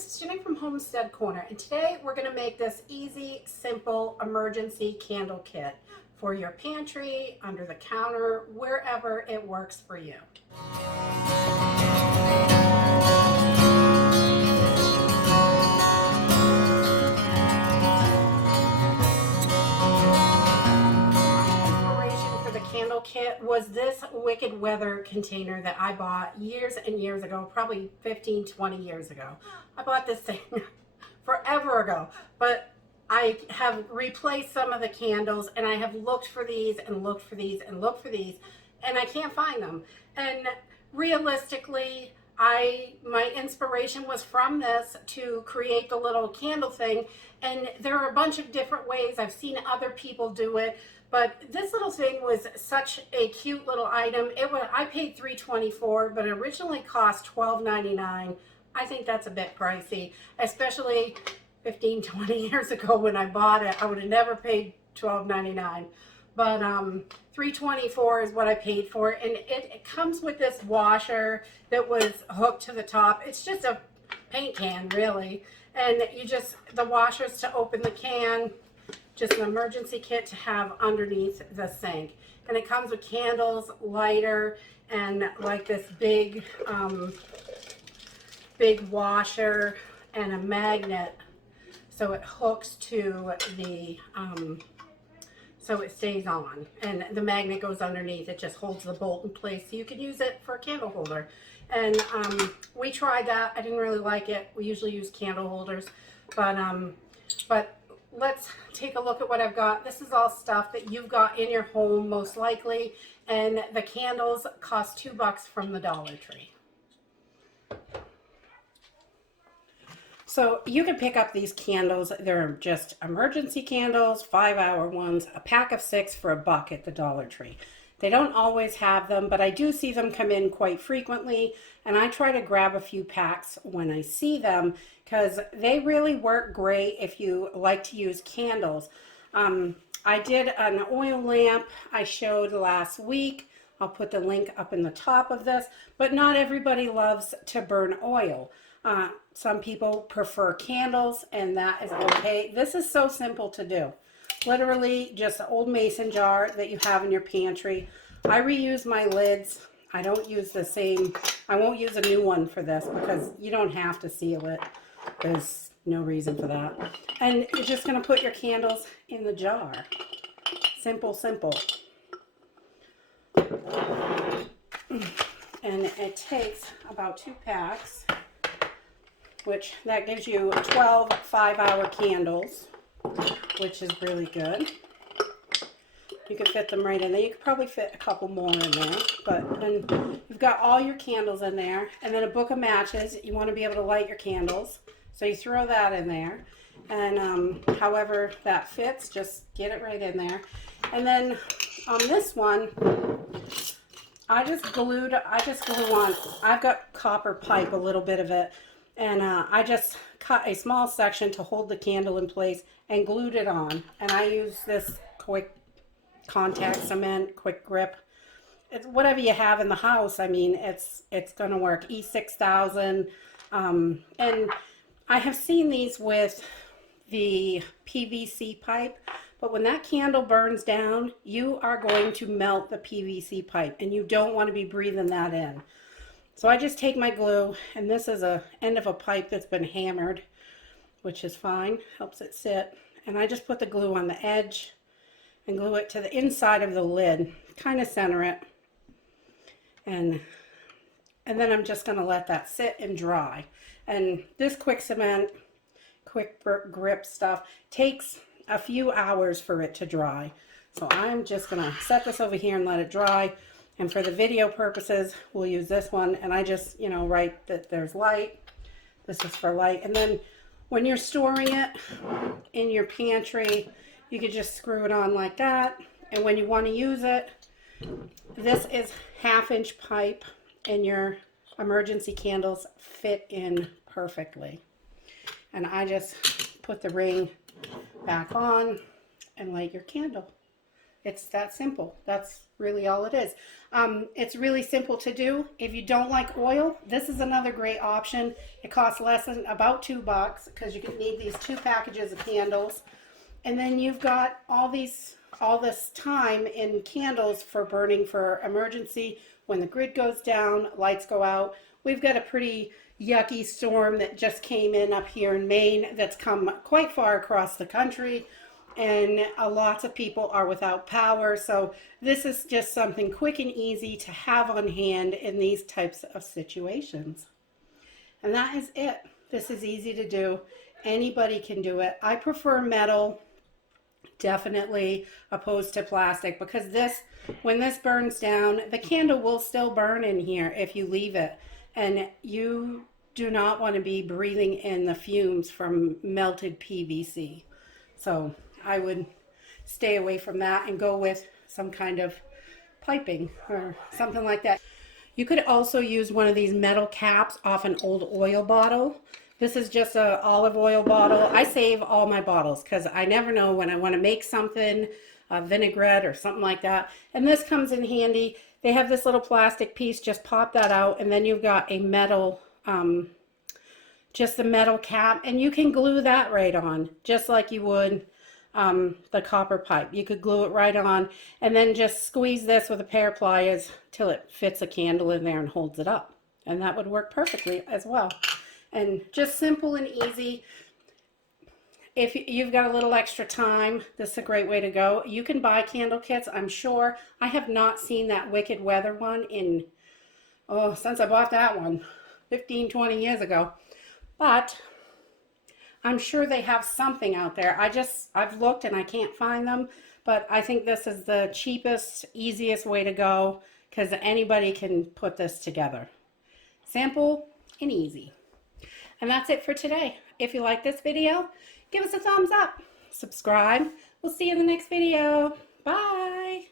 this is Jenny from Homestead Corner, and today we're going to make this easy, simple emergency candle kit for your pantry, under the counter, wherever it works for you. Candle kit was this Wicked Weather container that I bought years and years ago, probably 15-20 years ago. I bought this thing forever ago, but I have replaced some of the candles, and I have looked for these and looked for these and looked for these, and I can't find them. And realistically, my inspiration was from this to create the little candle thing, and there are a bunch of different ways. I've seen other people do it, but this little thing was such a cute little item. I paid $3.24, but it originally cost $12.99. I think that's a bit pricey, especially 15-20 years ago when I bought it. I would have never paid $12.99, but $3.24 is what I paid for it. And it comes with this washer that was hooked to the top. It's just a paint can, really, and the washers to open the can. Just an emergency kit to have underneath the sink. And it comes with candles, lighter, and like this big washer and a magnet, so it hooks to the so it stays on, and the magnet goes underneath. It just holds the bolt in place, so you can use it for a candle holder. And we tried that. I didn't really like it. We usually use candle holders, but let's take a look at what I've got. This is all stuff that you've got in your home most likely, and the candles cost $2 from the Dollar Tree. So you can pick up these candles. They're just emergency candles, 5-hour ones, a pack of 6 for $1 at the Dollar Tree. They don't always have them, but I do see them come in quite frequently, and I try to grab a few packs when I see them because they really work great if you like to use candles. I did an oil lamp I showed last week. I'll put the link up in the top of this, but not everybody loves to burn oil. Some people prefer candles, and that is okay. This is so simple to do. Literally just an old mason jar that you have in your pantry. I reuse my lids. I don't use the same. I won't use a new one for this because you don't have to seal it. There's no reason for that. And you're just going to put your candles in the jar. Simple, simple. And it takes about 2 packs, which that gives you 12 5-hour candles, which is really good. You can fit them right in there. You could probably fit a couple more in there, but then you've got all your candles in there, and then a book of matches. You want to be able to light your candles, so you throw that in there, and however that fits, just get it right in there. And then on this one, I just glue on. I've got copper pipe, a little bit of it, and I just cut a small section to hold the candle in place and glued it on. And I use this quick contact cement, quick grip. It's whatever you have in the house. I mean, it's going to work. E6000. And I have seen these with the PVC pipe, but when that candle burns down, you are going to melt the PVC pipe, and you don't want to be breathing that in. So I just take my glue, and this is a end of a pipe that's been hammered, which is fine, helps it sit. And I just put the glue on the edge and glue it to the inside of the lid, kind of center it. And then I'm just going to let that sit and dry. And this quick cement, quick grip stuff takes a few hours for it to dry. So I'm just going to set this over here and let it dry. And for the video purposes, we'll use this one. And I just, write that there's light. This is for light. And then when you're storing it in your pantry, you could just screw it on like that. And when you want to use it, this is 1/2-inch pipe, and your emergency candles fit in perfectly. And I just put the ring back on and light your candle. It's that simple. That's really all it is. It's really simple to do. If you don't like oil, this is another great option. It costs less than about $2 because you can need these 2 packages of candles. And then you've got all this time in candles for burning for emergency when the grid goes down, lights go out. We've got a pretty yucky storm that just came in up here in Maine that's come quite far across the country, and lots of people are without power. So this is just something quick and easy to have on hand in these types of situations. And that is it. This is easy to do. Anybody can do it. I prefer metal, definitely, opposed to plastic, because when this burns down, the candle will still burn in here if you leave it. And you do not want to be breathing in the fumes from melted PVC. So I would stay away from that and go with some kind of piping or something like that. You could also use one of these metal caps off an old oil bottle. This is just an olive oil bottle. I save all my bottles because I never know when I want to make something, a vinaigrette or something like that. And this comes in handy. They have this little plastic piece, just pop that out, and then you've got a metal, just a metal cap, and you can glue that right on, just like you would the copper pipe. You could glue it right on, and then just squeeze this with a pair of pliers till it fits a candle in there and holds it up. And that would work perfectly as well. And just simple and easy. If you've got a little extra time, this is a great way to go. You can buy candle kits, I'm sure. I have not seen that Wicked Weather one since I bought that one 15, 20 years ago. But I'm sure they have something out there. I've looked and I can't find them, but I think this is the cheapest, easiest way to go because anybody can put this together. Simple and easy. And that's it for today. If you like this video, give us a thumbs up. Subscribe. We'll see you in the next video. Bye.